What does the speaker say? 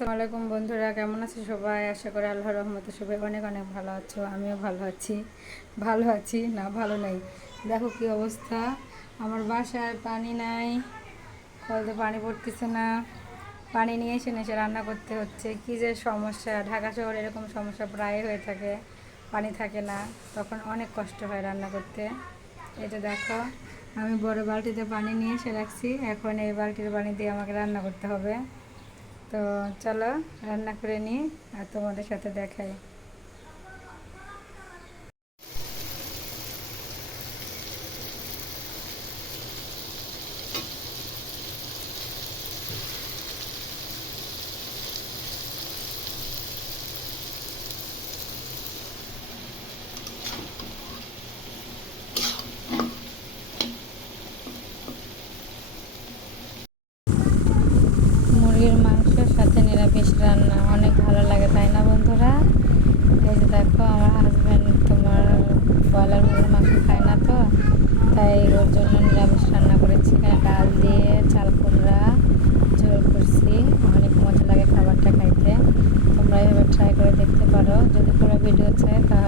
আসসালামু আলাইকুম বন্ধুরা, কেমন আছো সবাই? আশা করি আল্লাহর রহমতে সবাই অনেক অনেক ভালো আছো। আমিও ভালো আছি না ভালো নেই। দেখো কি অবস্থা, আমার বাসায় পানি নাই, কলতে পানি পড়তেছে না। পানি নিয়ে এসে রান্না করতে হচ্ছে। কি যে সমস্যা, ঢাকা শহরে এরকম সমস্যা প্রায় হয়ে থাকে, পানি থাকে না, তখন অনেক কষ্ট হয় রান্না করতে। এটা দেখো, আমি বড় বালতিতে পানি নিয়ে এসে রাখছি, এখন এই বালতির পানি দিয়ে আমাকে রান্না করতে হবে। তো চলো রান্না করে নিই আর তোমাদের সাথে দেখাই। মুরগির মাংসের সাথে নিরামিষ রান্না অনেক ভালো লাগে, তাই না বন্ধুরা? এই যে দেখো, আমার হাজব্যান্ড তোমার ব্রয়লার মুরগির মাংস খায় না, তো তাই ওর জন্য নিরামিষ রান্না করেছি। এখানে ডাল দিয়ে চাল কুমড়া ঝোল করছি, অনেক মজা লাগে খাবারটা খাইতে। তোমরা এভাবে ট্রাই করে দেখতে পারো। যদি পুরো ভিডিও চাই তাহলে